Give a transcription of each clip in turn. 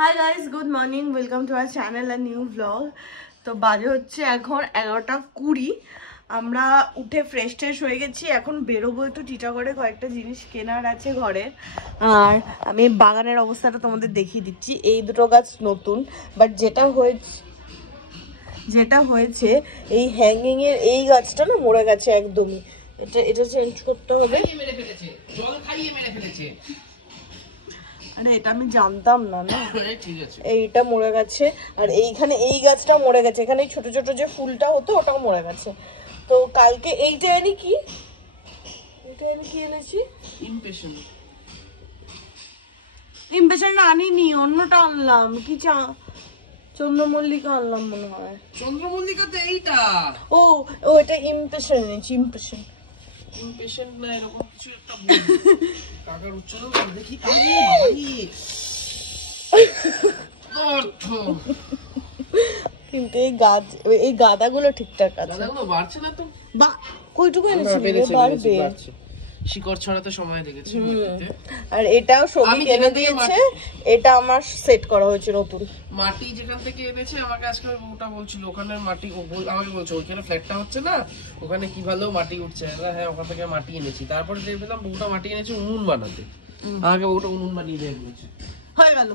High guys, good morning, welcome to our channel আর new blog. তো বাজে হচ্ছে এখন 11:20। আমরা উঠে ফ্রেশ ট্রেশ হয়ে গেছি, এখন বেরোবো একটু টিটাগড়ে, কয়েকটা জিনিস কেনার আছে ঘরে। আর আমি বাগানের অবস্থাটা তোমাদের দেখিয়ে দিচ্ছি। এই দুটো গাছ নতুন, বাট যেটা হয়েছে এই হ্যাঙ্গিং এর এই গাছটা না মরে গেছে একদমই। এটা চেঞ্জ করতে হবে। আরে এটা আমি জানতাম না ঠিক আছে। এইটা মরে গেছে আর এইখানে এই গাছটা মরে গেছে, এখানে ছোট ছোট যে ফুলটা হতো ওটাও মরে গেছে। তো কালকে এইটা কি এনেছি, ইমপেশন আনিনি, অন্যটা আনলাম। কি চন্দ্রমল্লিকা আনলাম মনে হয়। চন্দ্রমল্লিকা তো এইটা। ও এটা ইমপেশন এনেছি। ইমপেশন না এরকম কিছু একটা কাকার উচ্চারণ দেখি। কিন্তু এই গাদাগুলো ঠিকঠাক আছে, গাদাগুলো বাড়ছে না তো। বা কইটুকু এনেছি বাড়বে, শিকড় ছড়াতে সময় লেগেছে। আর এটাও সবই কিনে দিয়েছে, এটা আমার সেট করা হয়েছে নতুন। মাটি যেখান থেকে এনেছে আমাকে আজকে ওটা বলছিল, ওখানে মাটি আমাকে বলছে ওখানে ফ্ল্যাটটা হচ্ছে না, ওখানে কি ভালো মাটি উঠছে। হ্যাঁ ওখান থেকে মাটি এনেছি। তারপরে দেখলাম বউটা মাটি এনেছে উনুন বানাতে, আমাকে ওটা উনুন বানিয়ে দিয়ে বলেছে। হয়ে গেল।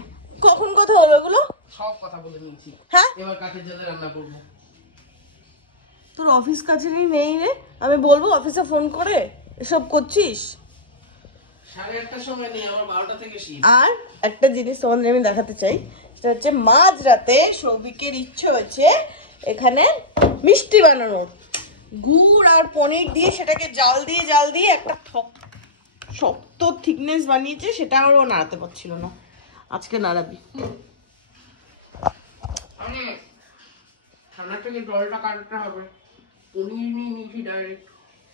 কখন কথা হলো এগুলো? সব কথা বলে নিয়েছি। হ্যাঁ এবার কাঠের জালে রান্না করবো। তোর অফিস কাছেরই নেই রে, আমি বলবো অফিসে ফোন করে এসব করছিস। 8:30টার সময় নেই, আমার 12টা থেকে শিফট। আর একটা জিনিস তোমাদের আমি দেখাতে চাই, সেটা হচ্ছে মাঝরাতে সৌভিকের ইচ্ছে হয়েছে এখানে মিষ্টি বানানোর। গুড় আর পনির দিয়ে সেটাকে জাল দিয়ে একটা শক্ত থিকনেস বানিয়েছে, সেটা আরও নাড়াতে পারছিল না। আজকে নাড়াবি। ঠান্ডা থেকে জলটা কাটতে হবে। পনির নিয়ে নিয়েছি ডাইরেক্ট।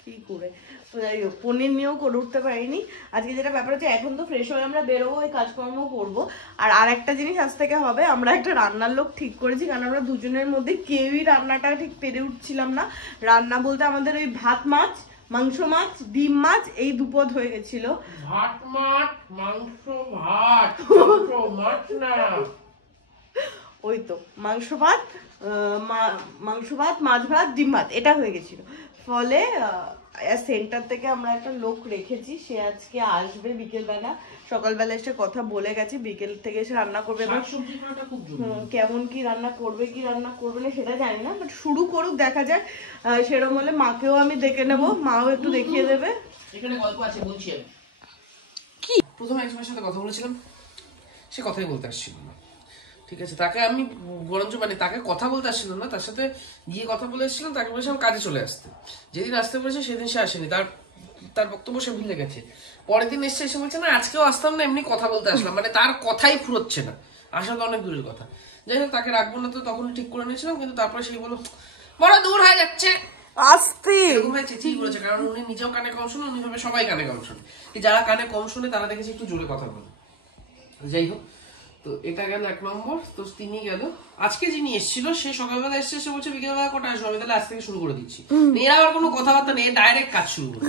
কি করে তো যাই হোক, পনির নিয়েও করে উঠতে পারিনি আজকে। যেটা ব্যাপার হচ্ছে এখন তো ফ্রেশ হয়ে আমরা বেরোবো, ওই কাজকর্ম করবো। আর একটা জিনিস আজ থেকে হবে, আমরা একটা রান্নার লোক ঠিক করেছি, কারণ আমরা দুজনের মধ্যে কেউই রান্নাটা ঠিক পেরে উঠছিলাম না। রান্না বলতে আমাদের ওই ভাত মাছ, মাংস মাছ, ডিম মাছ এই দুপদ হয়ে গেছিল। ভাত মাছ, মাংস ভাত, মাছ না, ওই তো মাংস ভাত, মাছ ভাত, ডিম ভাত এটা হয়ে গেছিল। ফলে সেন্টার থেকে আমরা একটা লোক রেখেছি, সে আজকে আসবে বিকেলবেলা। সকালবেলা এসে কথা বলে গেছে, বিকেল থেকে এসে রান্না করবে। কেমন কি রান্না করবে না সেটা জানি না, বাট শুরু করুক, দেখা যাক। সেরকম হলে মাকেও আমি দেখে নেবো, মাও একটু দেখিয়ে দেবে। এখানে গল্প আছে, বলছি আমি। কি প্রথমে একজনের সাথে কথা বলেছিলাম, সে কথাই বলতে আসছিল না। ঠিক আছে, তাকে আমি বরঞ্চ তাকে কথা বলতে আসছিল না, তার সাথে গিয়ে কথা বলে এসেছিলাম, তাকে বলেছিলাম কাজে চলে আসতে। যেদিন আসতে বলেছে সেদিন সে আসেনি, তার বক্তব্য সে ভুলে গেছে। পরের দিন এসে বলছে না আজকেও আসতাম না, এমনি কথা বলতে আসলাম। তার কথাই ফুরোচ্ছে না, আসা তো অনেক দূরের কথা। যাই হোক, তাকে রাখবো না তো তখন ঠিক করে নিয়েছিলাম, কিন্তু তারপরে সেই বলো বড় দূর হয়ে যাচ্ছে আসতে ঠিক বলেছে। কারণ উনি নিজেও কানে কম শোনে, উনি ভাবে সবাই কানে কম শোনে। যারা কানে কম শোনে তারা দেখেছি একটু জোরে কথা বলে। যাই হোক, তো এটা গেল 1 নম্বর। তো তিনি গেল। আজকে যিনি এসেছিল সে সকালবেলা এসে বলছে বিকেলবেলা কটা আসবে, আমি তাহলে আজ থেকে শুরু করে দিচ্ছি। এর আবার কোনো কথাবার্তা নেই, ডাইরেক্ট কাজ শুরু করে।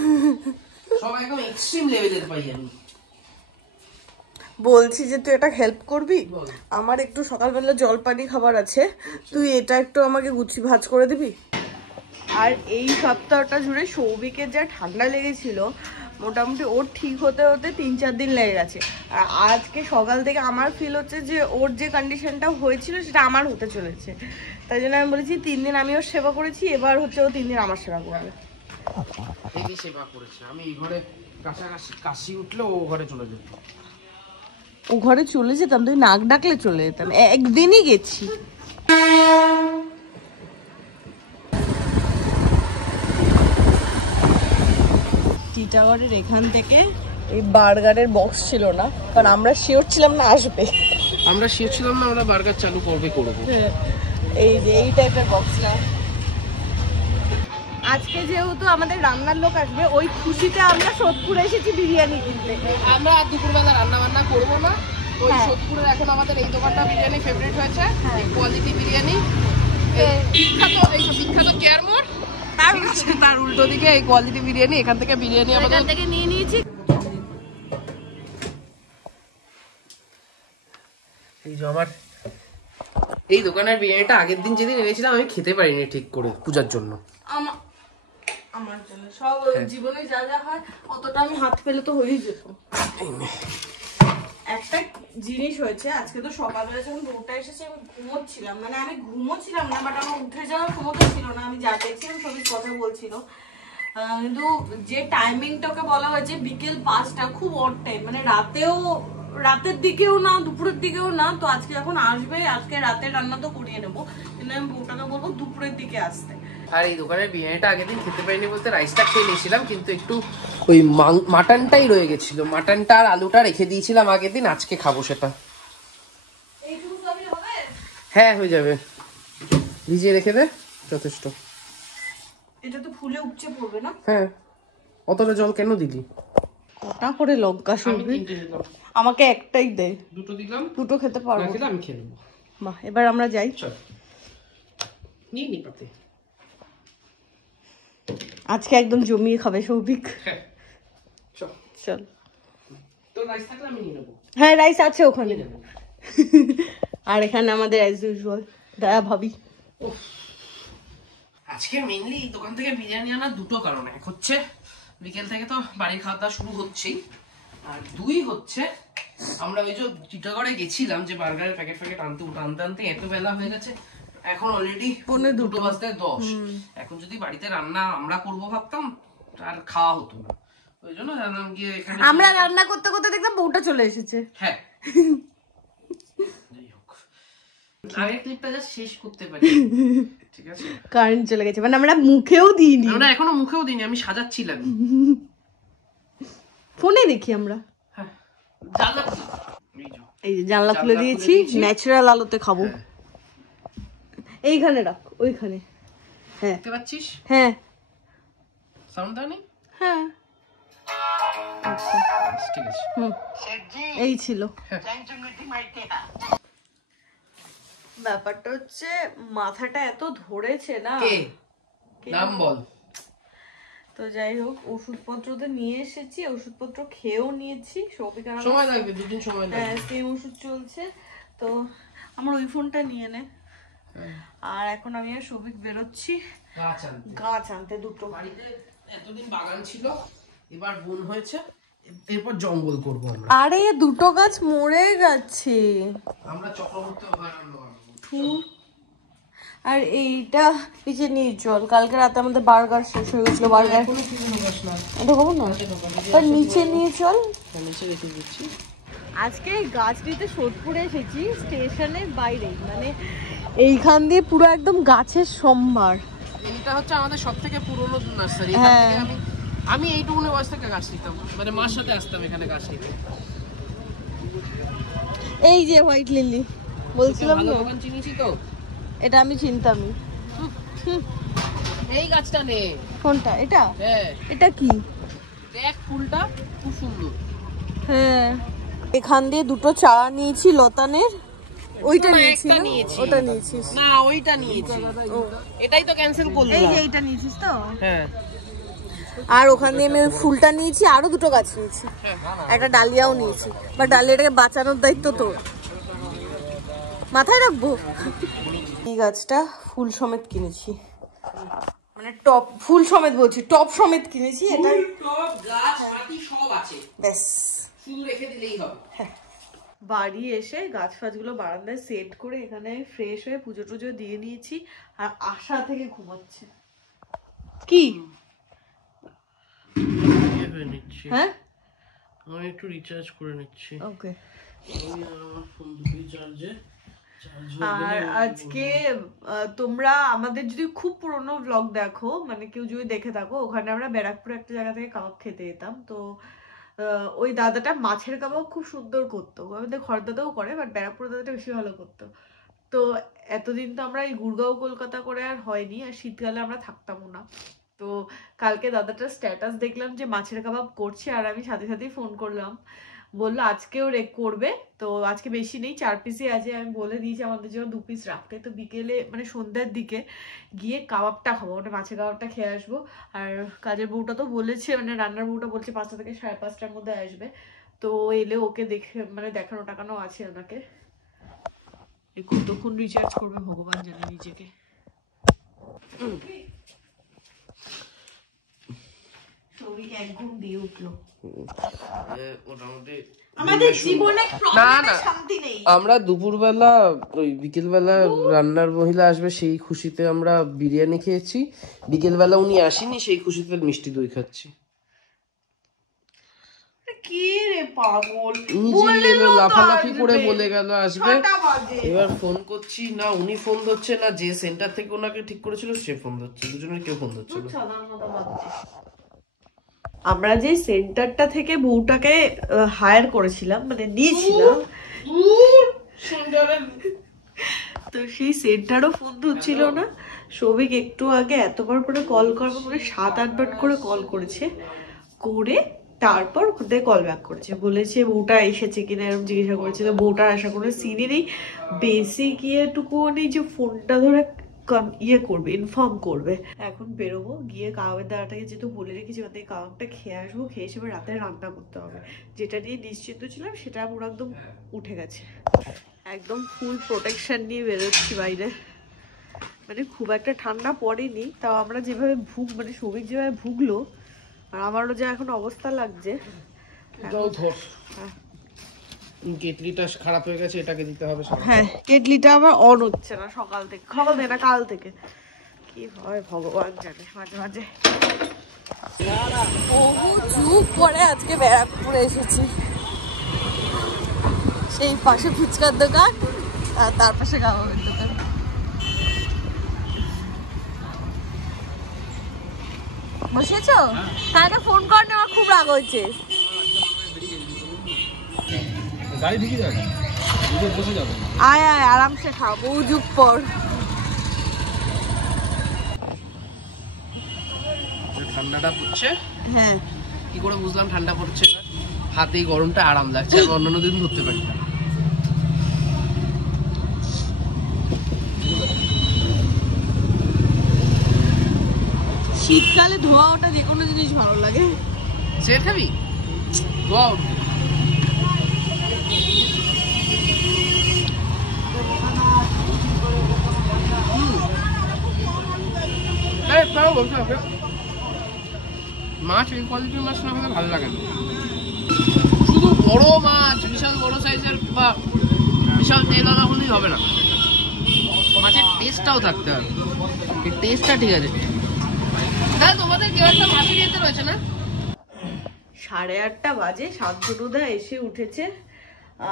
সব একদম এক্সট্রিম লেভেলের পাই আমি। বলছি যে তুই এটা হেল্প করবি, আমার একটু সকালবেলা জল পানি খাবার আছে, তুই এটা একটু আমাকে গুছি ভাজ করে দিবি। আর এই সপ্তাহটা জুড়ে সৌভিকের যা ঠান্ডা লেগেছিল, মোটামুটি ওর ঠিক হতে 3-4 দিন লেগে গেছে। আর আজকে সকাল থেকে আমার ফিল হচ্ছে যে ওর যে কন্ডিশনটা হয়েছিল সেটা আমার হতে চলেছে। তাই জন্য আমি বলেছি 3 দিন আমি ওর সেবা করেছি, এবার হচ্ছে ও 3 দিন আমার সেবা করবে। এই সেবা করেছে, আমি এই ঘরে কাশি উঠলে ও ঘরে চলে যেত। ও ঘরে চলে যেতাম, তুই নাক ডাকলে চলে যেতাম। একদিনই গেছি। টিটাগড়ের এখান থেকে এই বার্গারের বক্স ছিল না, কারণ আমরা শিওর ছিলাম না আসবে। আমরা বার্গার চালু করবো। এই যে এই টাইপের বক্সটা আজকে যেহেতু আমাদের রান্নার লোক আসবে, ওই খুশিতে আমরা সোদপুরে এসেছি বিরিয়ানি কিনতে। আমরা আর দুপুরবেলা রান্না বান্না করবো না। ওই সোদপুরের এখন আমাদের এই দোকানটা বিরিয়ানি ফেভারিট হয়েছে, কোয়ালিটি বিরিয়ানি। বিখ্যাত কেয়ারমোড়, তার উল্টো দিকে এই কোয়ালিটি বিরিয়ানি। এখান থেকে বিরিয়ানি আমাদের নিয়ে নিয়েছি। এই যে আমার এই দোকানের বিরিয়ানিটা আগের দিন যেদিন এনেছিলাম আমি খেতে পারিনি ঠিক করে পূজার জন্য। আমার জন্য সব জীবনে যা যা হয় অতটা আমি হাত পেলে তো হয়েই যেত। একটা জিনিস হয়েছে, আজকে তো সকালবেলা যখন বউটা এসেছে আমি ঘুমোচ্ছিলাম, মানে আমি ঘুমোচ্ছিলাম না, বাট আমার উঠে যাওয়ার ক্ষমতা ছিল না। আমি যা দেখছিলাম সবই কথা বলছিল, কিন্তু যে টাইমিংটাকে বলা হয়েছে বিকেল 5টা, খুব অড টাইম, মানে রাতের দিকেও না দুপুরের দিকেও না। তো আজকে যখন আসবে, আজকে রাতে রান্না তো করিয়ে নেবো, কিন্তু আমি বউটাকে বলবো দুপুরের দিকে আসতে। আর এই দোকানের বিরিয়ানিটা আগের দিন খেতে পারিনি বলতে রাইসটা খেয়ে নিয়েছিলাম, কিন্তু একটু ওই মাটনটাই রয়ে গেছিল, মাটনটা আর আলুটা রেখে দিয়েছিলাম আগের দিন, আজকে খাবো সেটা। হ্যাঁ হয়ে যাবে, ভিজিয়ে রেখে দে, যথেষ্ট। এটা তো ফুলে উপচে পড়বে না? হ্যাঁ, অতটা জল কেন দিলি? কটা করে লঙ্কা শুনবি? আমাকে একটাই দে। দুটো দিলাম। দুটো খেতে পারবো? আমি খেয়ে নেবো। বাহ, এবার আমরা যাই। চল নিয়ে নি পাতে। আজকে একদম জমিয়ে খাবে সৌভিক। চল। তো রাইস থাকলে আমি নিয়ে নেবো। হ্যাঁ, রাইস আছে ওখানে। আর এখানে আমাদের অ্যাজ ইউজুয়াল দয়া ভাবি। আজকে মেইনলি এই দোকান থেকে বিরিয়ানি আনার দুটো কারণ। এক হচ্ছে বিকেল থেকে তো বাড়ির খাওয়া দাওয়া শুরু হচ্ছেই, আর দুই হচ্ছে আমরা ওই যে টিটাগড়ে গেছিলাম যে বার্গারের প্যাকেট আনতে এত বেলা হয়ে গেছে, এখন অলরেডি 2:10। এখন যদি বাড়িতে রান্না আমরা করবো ভাবতাম আর খাওয়া হতো না, ওই জন্য জানলাম গিয়ে এখানে আমরা রান্না করতে করতে দেখলাম বউটা চলে এসেছে। হ্যাঁ, যাই হোক আগের ক্লিপটা যা শেষ করতে পারি। ঠিক আছে, কারেন্ট চলে গেছে, মানে আমরা মুখেও দিইনি। আমরা এখনো মুখেও দিইনি, আমি সাজাচ্ছিলাম। ফোনে দেখি আমরা। হ্যাঁ, এই যে জানলা খুলে দিয়েছি, ন্যাচারাল আলোতে খাবো। এইখানে রাখ, ওইখানে। হ্যাঁ, দেখতে পাচ্ছিস? হ্যাঁ, সাউন্ড দাও নি? হ্যাঁ, আচ্ছা ঠিক আছে। এই ছিল ব্যাপারটা। হচ্ছে মাথাটা এত ধরেছে না, নাম বল। তো যাই হোক, ওষুধপত্র তো নিয়ে এসেছি, ওষুধপত্র খেয়েও নিয়েছি। সময় লাগবে, দুদিন সময় লাগবে। হ্যাঁ, সেম ওষুধ চলছে। তো আমার ওই ফোনটা নিয়ে নে। আর এখন আমি আর সৌভিক বেরোচ্ছি গাছ আনতে। দুটো বাড়িতে এতদিন বাগান ছিল, এবার বন হয়েছে, এরপর জঙ্গল করবো আমরা। আরে দুটো গাছ মরে গেছে, আমরা চক্রবর্তী অভয়ারণ্য বানাবো। আর এইটা নিচে নিয়ে চল। কালকে রাতে আমাদের বার্গার শেষ হয়ে গেছিল। বার্গার এটা খাবো না, তার নিচে নিয়ে চল, নিচে রেখে দিচ্ছি। আজকে গাছ নিতে সোদপুরে এসেছি, স্টেশনের বাইরে, মানে এইখান দিয়ে পুরো একদম গাছের সম্ভার। এইটা হচ্ছে আমাদের সব থেকে পুরোনো নার্সারি। এখান থেকে আমি এইটুকুনে বয়স থেকে গাছ নিতাম, মানে মার সাথে আসতাম এখানে গাছ নিতে। এই যে হোয়াইট লিলি বলছিলাম না, দোকান চিনিছি তো, এটা আমি চিনতামই। এই গাছটা নে। কোনটা? এটা? হ্যাঁ। এটা কি? দেখ ফুলটা খুব সুন্দর। হ্যাঁ, এখান দিয়ে দুটো চারা নিয়েছি লতানের। ওইটা নিয়েছি না? ওটা নিয়েছিস না? ওইটা নিয়েছি, এটাই তো ক্যান্সেল করলাম। এই যে এইটা নিয়েছিস তো? হ্যাঁ। আর ওখান দিয়ে আমি ফুলটা নিয়েছি, আরো দুটো গাছ নিয়েছি, একটা ডালিয়াও নিয়েছি। বা ডালিয়াটাকে বাঁচানোর দায়িত্ব তোর, মাথায় রাখবো। এই গাছটা ফুল সমেত কিনেছি, মানে টপ ফুল সমেত বলছি, টপ সমেত কিনেছি। এটা টপ গাছ মাটি সব আছে, ব্যাস ফুল রেখে দিলেই হবে। বাড়ি এসে গাছ ফাছগুলো বারান্দায় সেট করে এখানে ফ্রেশ হয়ে পুজো টুজো দিয়ে নিয়েছি। আর আশা থেকে ঘুমাচ্ছে। কি হ্যাঁ, আমি একটু রিচার্জ করে নিচ্ছি। ওকে। আমার ফোন দুটো চার্জে। আর আজকে তোমরা আমাদের যদি খুব পুরনো ব্লগ দেখো, মানে কেউ যদি দেখে থাকো, ওখানে আমরা ব্যারাকপুরে একটা জায়গা থেকে কাবাব খেতে যেতাম। তো ওই দাদাটা মাছের কাবাব খুব সুন্দর করতো, আমাদের খড়দাদাও করে, বাট ব্যারাকপুর দাদাটা বেশি ভালো করতো। তো এতদিন তো আমরা এই গুড়গাঁও কলকাতা করে আর হয়নি, আর শীতকালে আমরা থাকতামও না। তো কালকে দাদাটার স্ট্যাটাস দেখলাম যে মাছের কাবাব করছে, আর আমি সাথে সাথেই ফোন করলাম, বললো আজকেও করবে। তো আজকে বেশি নেই, 4 পিসই আছে। আমি বলে দিয়েছি আমাদের জন্য 2 পিস রাখতে। তো বিকেলে মানে সন্ধ্যার দিকে গিয়ে কাবাবটা খাবো, মানে মাছের কাবাবটা খেয়ে আসবো। আর কাজের বউটা তো বলেছে, মানে রান্নার বউটা বলছে 5টা থেকে 5:30টার মধ্যে আসবে। তো এলে ওকে দেখে মানে দেখানো টাকানো আছে ওনাকে। কতক্ষণ রিচার্জ করবে ভগবান জানে নিজেকে। সৌভিক এক ঘুম দিয়ে উঠলো। আমাদের জীবনে শান্তি নেই। আমরা দুপুরবেলা ওই বিকেলবেলা রান্নার মহিলা আসবে সেই খুশিতে আমরা বিরিয়ানি খেয়েছি, বিকেলবেলা উনি আসেনি সেই খুশিতে মিষ্টি দই খাচ্ছি। কি রে পাগল, লাফালাফি করে বলে গেল আসবে, এবার ফোন করছি না উনি ফোন ধরছে না যে সেন্টার থেকে ওনাকে ঠিক করেছিল সে ফোন ধরছে, দুজনের কেউ ফোন ধরছে না। আমরা যে সেন্টারটা থেকে বউটাকে হায়ার করেছিলাম মানে নিয়েছিলাম, তো সেই সেন্টারও ফোন ধরছিল না। সৌভিক একটু আগে এতবার করে কল করবো করে 7-8 বার করে কল করেছে, করে তারপর ওখান থেকে কল ব্যাক করেছে, বলেছে বউটা এসেছে কিনা এরকম জিজ্ঞাসা করেছিল। বউটার আশা কোনো সিনই নেই, বেসিক ইয়েটুকু নেই যে ফোনটা ধরে ইয়ে করবে, ইনফর্ম করবে। এখন বেরোবো, গিয়ে কাবাবের দাঁড়াটাকে যেহেতু বলে রেখেছি ওখান থেকে কাবাবটা খেয়ে আসবো, খেয়ে এসে রাতে রান্না করতে হবে। যেটা নিয়ে নিশ্চিন্ত ছিলাম সেটা পুরো একদম উঠে গেছে, একদম ফুল প্রোটেকশন নিয়ে বেরোচ্ছি বাইরে। মানে খুব একটা ঠান্ডা পড়েনি, তাও আমরা যেভাবে মানে সৌভিক যেভাবে ভুগলো আর আমারও যা এখন অবস্থা লাগছে। কেটলিটা খারাপ হয়ে গেছে, এটাকে দিতে হবে। হ্যাঁ, কেটলিটা আবার অন হচ্ছে না সকাল থেকে না কাল থেকে, কি হয় ভগবান জানে। মাঝে মাঝে বহু যুগ পরে আজকে ব্যারাকপুরে এসেছি। সেই পাশে ফুচকার দোকান আর তার পাশে কাবাবের দোকান। বসেছো? তাকে ফোন কর না, আমার খুব রাগ হয়েছে। আয় আয় আরামসে খাও, বহু যুগ পর। ঠান্ডাটা পড়ছে। হ্যাঁ, কি করে বুঝলাম ঠান্ডা পড়ছে? হাতেই গরমটা আরাম লাগছে, আমি অন্যান্য দিন ধরতে পারি। শীতকালে ধোয়া ওটা যে কোনো জিনিস ভালো লাগে। সে খাবি ধোয়া উঠবে। মাছ এই কোয়ালিটির মাছ না হলে ভালো লাগে না। শুধু বড় মাছ, বিশাল বড় সাইজের বা বিশাল তেলওয়ালা হলেই হবে না, মাছের টেস্টটাও থাকতে হবে। এই টেস্টটা ঠিক আছে। তাহলে তোমাদের কেউ একটা মাছের ইয়েতে রয়েছে না? 8:30 বাজে, শান্তনুদা এসে উঠেছে।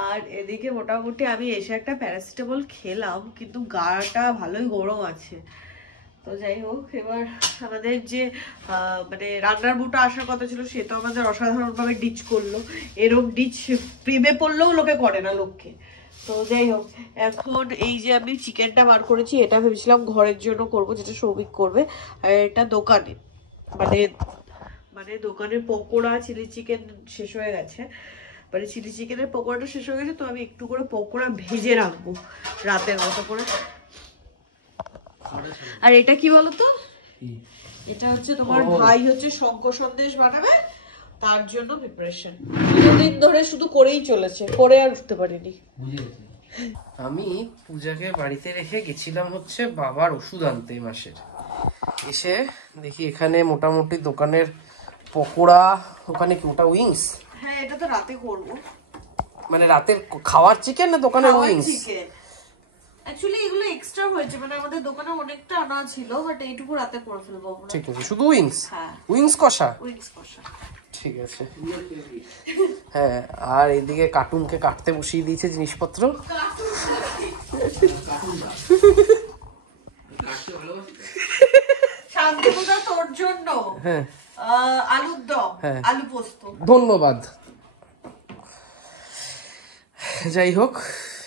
আর এদিকে মোটামুটি আমি এসে একটা প্যারাসিটামল খেলাম, কিন্তু গাটা ভালোই গরম আছে। তো যাই হোক, এবার আমাদের যে মানে রান্নার বুটা আসার কথা ছিল সে তো আমাদের অসাধারণভাবে ডিচ করলো। এরকম ডিচ প্রেমে পড়লেও লোকে করে না লোককে। তো যাই হোক, এখন এই যে আমি চিকেনটা বার করেছি, এটা ভেবেছিলাম ঘরের জন্য করব, যেটা সৌভিক করবে। আর এটা দোকানে মানে দোকানের পকোড়া, চিলি চিকেন শেষ হয়ে গেছে। মানে চিলি চিকেনের পকোড়াটা শেষ হয়ে গেছে, তো আমি একটু করে পকোড়া ভেজে রাখবো রাতের মতো করে। আর এটা কি বলতো, এটা হচ্ছে তোমার ভাই হচ্ছে শঙ্কর সন্দেশ বানাবে, তার জন্য প্রিপারেশন। দুদিন ধরে শুধু করেই চলেছে, করে আর উঠতে পারিনি। আমি পূজাকে বাড়িতে রেখে গেছিলাম হচ্ছে বাবার ওষুধ আনতে মাসের। এসে দেখি এখানে মোটামুটি দোকানের পকোড়া, ওখানে কি ওটা উইংস? হ্যাঁ, এটা তো রাতে করব। মানে রাতের খাওয়ার চিকেন না দোকানের উইংস? অ্যাকচুয়ালি এগুলো এক্সট্রা হয়েছে, মানে আমাদের দোকানে অনেকটা আনা ছিল, বাট এইটুকু রাতে করে ফেলবো আমরা। ঠিক আছে, শুধু উইংস? হ্যাঁ, উইংস কষা। উইংস কষা, ঠিক আছে। হ্যাঁ, আর এদিকে কার্টুনকে কাটতে বসিয়ে দিয়েছে জিনিসপত্র। শান্তনুদা তোর জন্য হ্যাঁ আলুর দম, আলু পোস্ত। ধন্যবাদ। যাই হোক,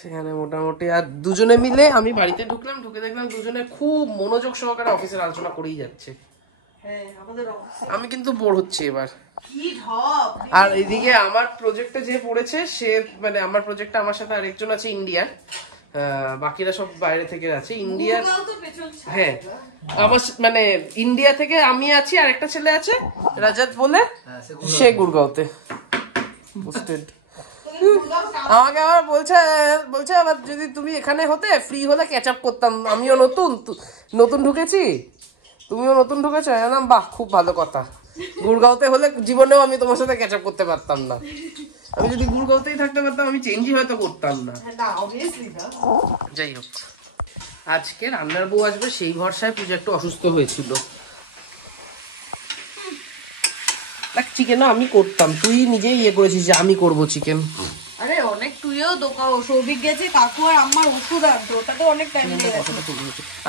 এখানে মোটামুটি আর দুজনে মিলে আমি বাড়িতে ঢুকলাম, ঢুকে দেখলাম দুজনে খুব মনোযোগ সহকারে অফিসের আলোচনা করেই যাচ্ছে। আমি কিন্তু বোর হচ্ছি এবার। আর এইদিকে আমার প্রজেক্টে যে পড়েছে সে, মানে আমার প্রজেক্টটা আমার সাথে আরেকজন আছে ইন্ডিয়া, বাকিরা সব বাইরে থেকে আছে। ইন্ডিয়া, হ্যাঁ আমার মানে ইন্ডিয়া থেকে আমি আছি, আর একটা ছেলে আছে রাজাত বলে, সে গুরগাঁওতে পোস্টেড। আমাকে আবার বলছে বলছে আবার যদি তুমি এখানে হতে ফ্রি হলে ক্যাচ আপ করতাম, আমিও নতুন নতুন ঢুকেছি, তুমিও নতুন ঢুকেছো। জানাম বাহ খুব ভালো কথা, গুড়গাঁওতে হলে জীবনেও আমি তোমার সাথে ক্যাচ আপ করতে পারতাম না। আমি যদি গুড়গাঁওতেই থাকতে পারতাম আমি চেঞ্জই হয়তো করতাম না। যাই হোক, আজকে রান্নার বউ আসবে সেই ভরসায় পূজা একটু অসুস্থ হয়েছিল। দেখ চিকেনও আমি করতাম, তুই নিজেই ইয়ে করেছিস যে আমি করব চিকেন। আরে অনেক তুইও দোকান সৌভিক গেছে, কাকু আর আমার ওষুধ আনতো, ওটাতে অনেক টাইম লেগে গেছে।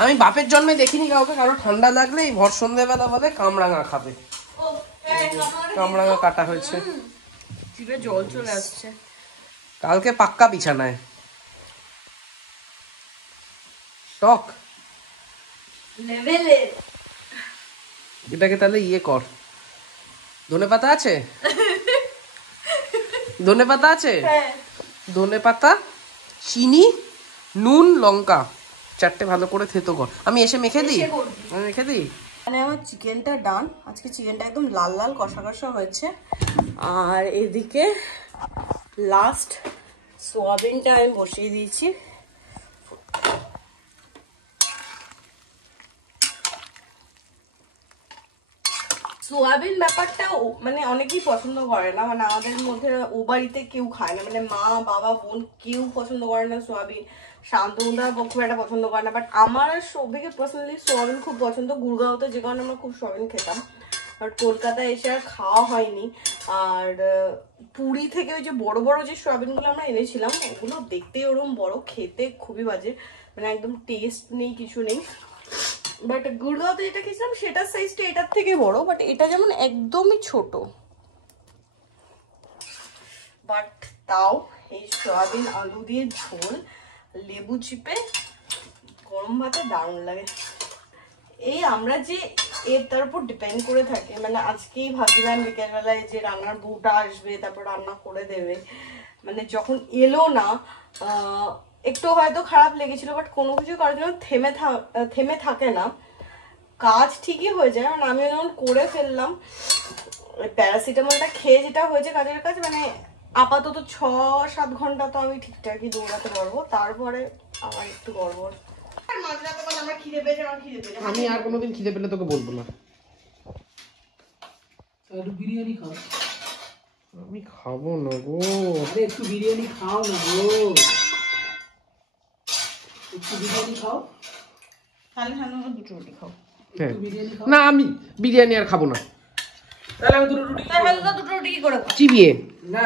আমি বাপের জন্মে দেখিনি কাউকে কারো ঠান্ডা লাগলে এই ভর সন্ধ্যেবেলা বলে কামরাঙা খাবে। কামরাঙা কাটা হয়েছে, জিভে জল চলে আসছে। কালকে পাক্কা বিছানায় টক লেভেলে। এটাকে তাহলে ইয়ে কর, ধনেপাতা আছে? ধনেপাতা আছে? ধনেপাতা, চিনি, নুন, লঙ্কা 4টে ভালো করে থেতো কর। আমি এসে মেখে দিই, আমি মেখে দিই। মানে আমার চিকেনটা ডান, আজকে চিকেনটা একদম লাল লাল কষা কষা হয়েছে। আর এদিকে লাস্ট সোয়াবিনটা আমি বসিয়ে দিয়েছি। সোয়াবিন ব্যাপারটা মানে অনেকেই পছন্দ করে না, মানে আমাদের মধ্যে ও বাড়িতে কেউ খায় না, মানে মা বাবা বোন কেউ পছন্দ করে না সোয়াবিন। শান্তনুদার খুব একটা পছন্দ করে না, বাট আমার আর সৌভিকের পার্সোনালি সোয়াবিন খুব পছন্দ। গুড়গাঁওতে যে কারণে আমরা খুব সোয়াবিন খেতাম, বাট কলকাতায় এসে আর খাওয়া হয়নি। আর পুরী থেকে ওই যে বড় বড় যে সোয়াবিনগুলো আমরা এনেছিলাম, ওগুলো দেখতে ওরকম বড়, খেতে খুবই বাজে, মানে একদম টেস্ট নেই, কিছু নেই। বাট গুড়গাঁওতে যেটা খেয়েছিলাম সেটার সাইজটা এটার থেকে বড়, বাট এটা যেমন একদমই ছোট। বাট তাও এই সয়াবিন আলু দিয়ে ঝোল, লেবু চিপে গরম ভাতে দারুণ লাগে। এই আমরা যে এর তার উপর ডিপেন্ড করে থাকি, মানে আজকেই ভাবছিলাম বিকেলবেলায় যে রান্নার বউটা আসবে তারপর রান্না করে দেবে, মানে যখন এলো না একটু হয়তো খারাপ লেগেছিল, বাট কোনো কিছু কারোর জন্য থেমে থাকে না, কাজ ঠিকই হয়ে যায়। মানে আমি যখন করে ফেললাম প্যারাসিটামলটা খেয়ে, যেটা হয়েছে কাজের কাজ, মানে আপাতত 6-7 ঘন্টা তো আমি ঠিকঠাকই দৌড়াতে পারবো, তারপরে আবার একটু গড়বড়। আমি আর কোনোদিন খিদে পেলে তোকে বলবো না। বিরিয়ানি খাও। আমি খাবো না গো। আরে একটু বিরিয়ানি খাও না গো, একটু বিরিয়ানি খাও। তাহলে সামনে 2টো রুটি খাও। না আমি বিরিয়ানি আর খাবো না। তাহলে আমি 2টো রুটি, তাহলে তো 2টো রুটি কি করে খাও? চিবিয়ে না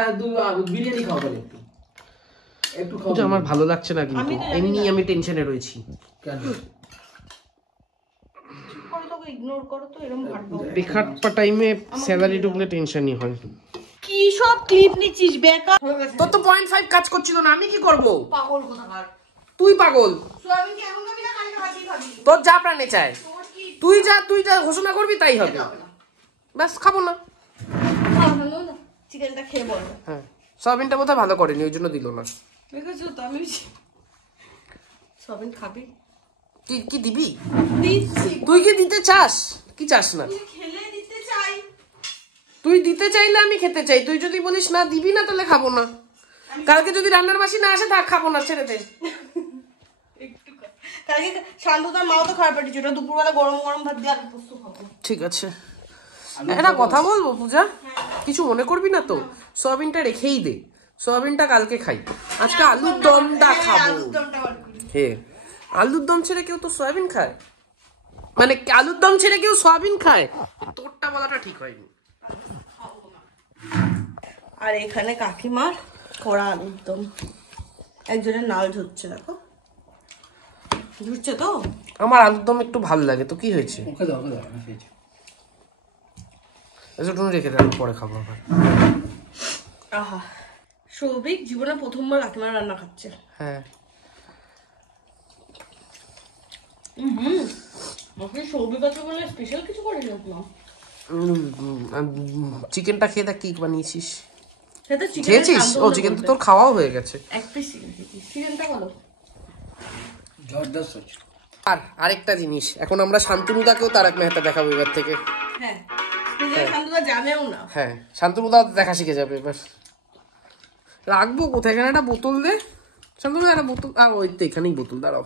বিরিয়ানি খাও তাহলে একটু একটু খাও। আমার ভালো লাগছে না কিন্তু, এমনি আমি টেনশনে রয়েছি। কেন? করো তো, ইগনোর করো তো, এরকম ভাটবো। বেকারপা টাইমে স্যালারি ঢুকলে টেনশনই হয়। কি সব ক্লিপ নিচ্ছিস বেকার? তোর তো 0.5 কাজ করছিল না, আমি কি করব? পাগল কোথাকার। তুই পাগল, সোয়াবিন কি এখন খাবি না কালকে ভাজি খাবি? তোর যা প্রাণে চায় তুই যা ঘোষণা করবি তাই হবে। ব্যাস খাবো না। চিকেনটা খেয়ে বল। হ্যাঁ, সয়াবিনটা বোধহয় ভালো করেনি, ওই জন্য দিল না। দেখেছো তো, আমি সয়াবিন খাবি? কি দিবি? দিচ্ছি। তুই কি দিতে চাস? কি চাস না? খেলে দিতে চাই। তুই দিতে চাইলে আমি খেতে চাই, তুই যদি বলিস না দিবি না তাহলে খাবো না। কালকে যদি রান্নার মাসি না আসে থাক, খাবো না, ছেড়ে দে। কালকে শান্ততার মাও তো খারাপ পাঠিয়েছিল, দুপুরবেলা গরম গরম ভাত দিয়ে আলু পোস্ত খাবো। ঠিক আছে, একটা কথা বলবো পূজা, কিছু মনে করবি না তো? সয়াবিনটা রেখেই দে, সয়াবিনটা কালকে খাই, আজকে আলুর দমটা খাবো। হ্যাঁ, আলুর দম ছেড়ে কেউ তো সয়াবিন খায়? মানে আলুর দম ছেড়ে কেউ সয়াবিন খায়? তোরটা বলাটা ঠিক হয়নি। আর এখানে কাকিমার কড়া আলুর দম, একজনের নাল ঝরছে, দেখো ঝরছে তো। আমার আলুর দম একটু ভালো লাগে, তো কি হয়েছে? ওকে দাও, ওকে দাও, আমি খেয়েছি। আচ্ছা তুমি রেখে দে, আমি পরে খাবো আবার। আহা, সৌভিক জীবনে প্রথমবার কাকিমার রান্না খাচ্ছে। হ্যাঁ, সৌভিক আছে বলে স্পেশাল কিছু করিস না? চিকেনটা খেয়ে দেখ কি বানিয়েছিস। সেটা চিকেন খেয়েছিস? ও চিকেন তো তোর খাওয়াও হয়ে গেছে। এক পিস চিকেন খেয়েছিস, চিকেনটা ভালো। জবরদস্ত হচ্ছে। আর আরেকটা জিনিস, এখন আমরা শান্তনুদাকেও তারক মেহতা দেখাবো এবার থেকে। হ্যাঁ, শান্তনুদা জানেও না। হ্যাঁ, শান্তনুদা দেখা শিখে যাবে এবার। রাখবো কোথায়? এখানে একটা বোতল দে শান্তনু, একটা বোতল। ওই তো এখানেই বোতল, দাঁড়াও।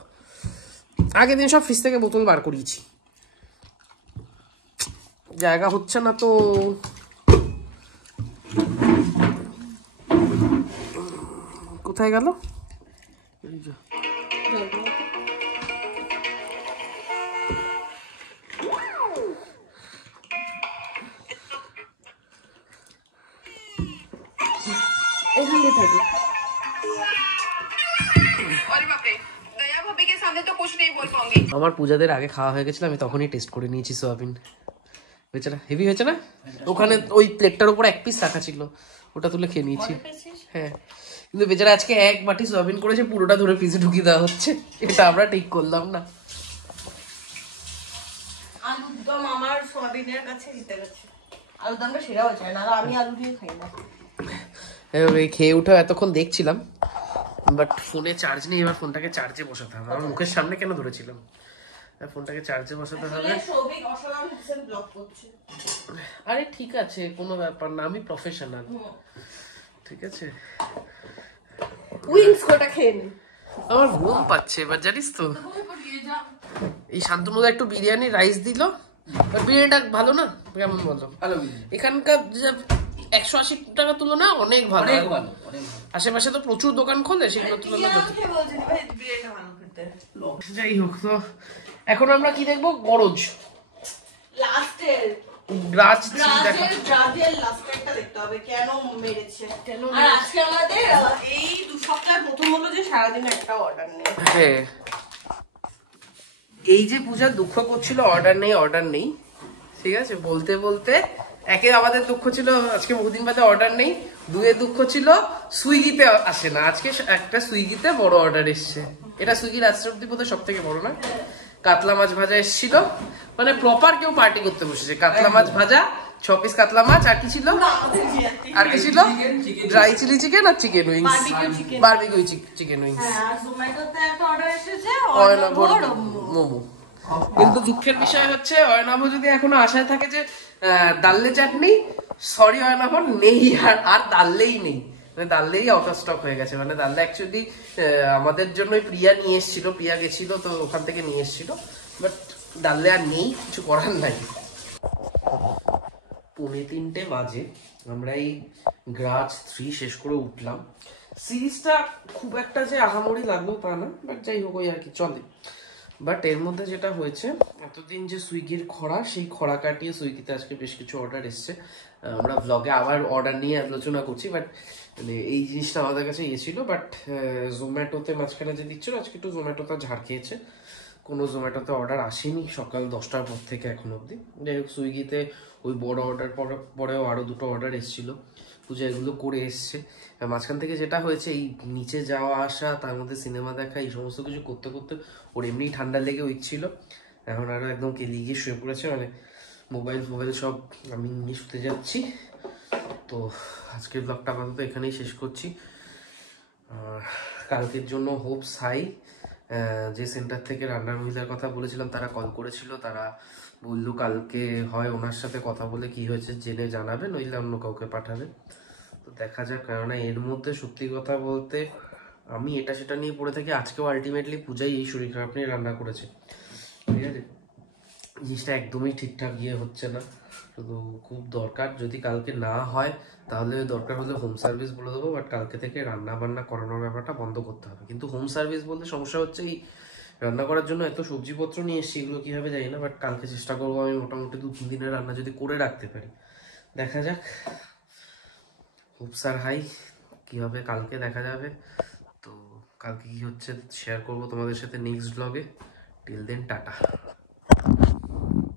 আগের দিন সব ফ্রিজ থেকে বোতল বার করিয়েছি, জায়গা হচ্ছে না তো। কোথায় গেল? এখানে থাকে। আমার পূজাদের আগে খাওয়া হয়ে গেছিল, আমি তখনই টেস্ট করে নিয়েছি সোয়াবিন। হয়েছে না? হেভি হয়েছে না? ওখানে ওই প্লেটটার উপর এক পিস রাখা ছিল, ওটা তুলে খেয়ে নিয়েছি। হ্যাঁ, কিন্তু বেচারা আজকে এক বাটি সোয়াবিন করেছে, পুরোটা ধরে ফ্রিজে ঢুকিয়ে দেওয়া হচ্ছে। এটা আমরা ঠিক করলাম না। আলুর দম আমার সোয়াবিনের কাছে জিতে গেছে। আলুর দমটা সেরা হয়েছে না, আমি আলু দিয়ে খাই না। খেয়ে উঠে এতক্ষণ দেখছিলাম, বাট ফোনে চার্জ নেই। এবার ফোনটাকে চার্জে বসাতে হবে। আমার মুখের সামনে কেন ধরেছিলাম? ফোনটাকে চার্জে বসাতে হবে। আরে ঠিক আছে, কোনো ব্যাপার না, আমি প্রফেশনাল। ঠিক আছে, উইংস কোটা খেয়ে নি। আমার ঘুম পাচ্ছে এবার, জানিস তো। এই শান্তনুদা একটু বিরিয়ানি রাইস দিল, বিরিয়ানিটা ভালো না? কেমন বলো? এখানকার 180 টাকা তুলনা অনেক ভালো। আশেপাশে তো প্রচুর দোকান খোলে, সেগুলো তুলনা। যাই হোক, তো এখন আমরা কি দেখবো? গরজ লাস্টের গ্রাজ দেখতে হবে কেন মেরেছে। আর আজকে আমাদের এই 2 সপ্তাহের প্রথম হলো যে সারাদিন একটা অর্ডার নেই। হ্যাঁ, এই যে পূজা দুঃখ করছিল অর্ডার নেই, ঠিক আছে, বলতে বলতে একে আমাদের দুঃখ ছিল আজকে বহুদিন বাদে অর্ডার নেই, দুয়ে দুঃখ ছিল সুইগিতে আসে না। আজকে একটা সুইগিতে বড় অর্ডার এসছে। এটা সুইগির আজকে অব্দি বোধহয় সব থেকে বড় না। কাতলা মাছ ভাজা এসেছিল, মানে প্রপার কেউ পার্টি করতে বসেছে। কাতলা মাছ ভাজা, 6 পিস কাতলা মাছ, আর কি ছিল? আর কি ছিল? ড্রাই চিলি চিকেন আর chicken wings, barbecue chicken wings, momo. কিন্তু দুঃখের বিষয় হচ্ছে অয়নাভ যদি এখনো আশায় থাকে যে দাল্লে চাটনি, সরি অয়নাভ, নেই। আর দাল্লেই নেই, মানে দাল্লেই আউট অফ স্টক হয়ে গেছে। মানে দাল্লে অ্যাকচুয়ালি আমাদের জন্যই প্রিয়া নিয়ে এসেছিল, প্রিয়া গেছিল তো ওখান থেকে নিয়ে এসেছিল, বাট দাল্লে আর নেই, কিছু করার নাই। 2:45 বাজে, আমরা এই গ্রাজ 3 শেষ করে উঠলাম। সিরিজটা খুব একটা যে আহামরি লাগলো তা না, বাট যাই হোক, ওই আর কি চলে। বাট এর মধ্যে যেটা হয়েছে, এতদিন যে সুইগির খরা, সেই খরা কাটিয়ে সুইগিতে আজকে বেশ কিছু অর্ডার এসছে। আমরা ব্লগে আবার অর্ডার নিয়ে আলোচনা করছি, বাট মানে এই জিনিসটা আমাদের কাছে ছিল। বাট জোম্যাটোতে মাঝখানে যে দিচ্ছিল, আজকে একটু জোম্যাটোতে ঝাড় খেয়েছে। কোনো জোম্যাটোতে অর্ডার আসেনি সকাল 10টার পর থেকে এখন অবধি। যাই হোক, সুইগিতে ওই বড় অর্ডার পরেও আরও 2টো অর্ডার এসেছিলো, পূজা এগুলো করে এসছে। মাঝখান থেকে যেটা হয়েছে, এই নিচে যাওয়া আসা, তার মধ্যে সিনেমা দেখা, এই সমস্ত কিছু করতে করতে ওর এমনি ঠান্ডা লেগে উঠছিল। এখন আরও একদম কেলিয়ে গিয়ে শুয়ে পড়েছে, মানে মোবাইল সব আমি নিয়ে শুতে যাচ্ছি। তো আজকের ব্লগটা আপাতত এখানেই শেষ করছি। কালকের জন্য হোপস হাই। যে সেন্টার থেকে রান্নার মহিলার কথা বলেছিলাম, তারা কল করেছিল, তারা বললো কালকে হয় ওনার সাথে কথা বলে কি হয়েছে জেনে জানাবে, নইলে অন্য কাউকে পাঠাবে। তো দেখা যাক, কেননা এর মধ্যে সত্যি কথা বলতে আমি এটা সেটা নিয়ে পড়ে থাকি। আজকেও আলটিমেটলি পূজাই এই শরীর খারাপ নিয়ে রান্না করেছে, ঠিক আছে। জিনিসটা একদমই ঠিকঠাক হচ্ছে না। শুধু খুব দরকার, যদি কালকে না হয় তাহলে দরকার হলে হোম সার্ভিস বলে দেবো, বাট কালকে থেকে রান্না বান্না করানোর ব্যাপারটা বন্ধ করতে হবে। কিন্তু হোম সার্ভিস বলতে সমস্যা হচ্ছে, এই রান্না করার জন্য এত সবজিপত্র নিয়ে এসেছি, এগুলো কীভাবে জানি না, বাট কালকে চেষ্টা করবো আমি মোটামুটি 2-3 দিনের রান্না যদি করে রাখতে পারি। দেখা যাক, হোপস আর হাই, কীভাবে কালকে দেখা যাবে। তো কালকে কী হচ্ছে শেয়ার করবো তোমাদের সাথে নেক্সট ব্লগে। Till then, tata.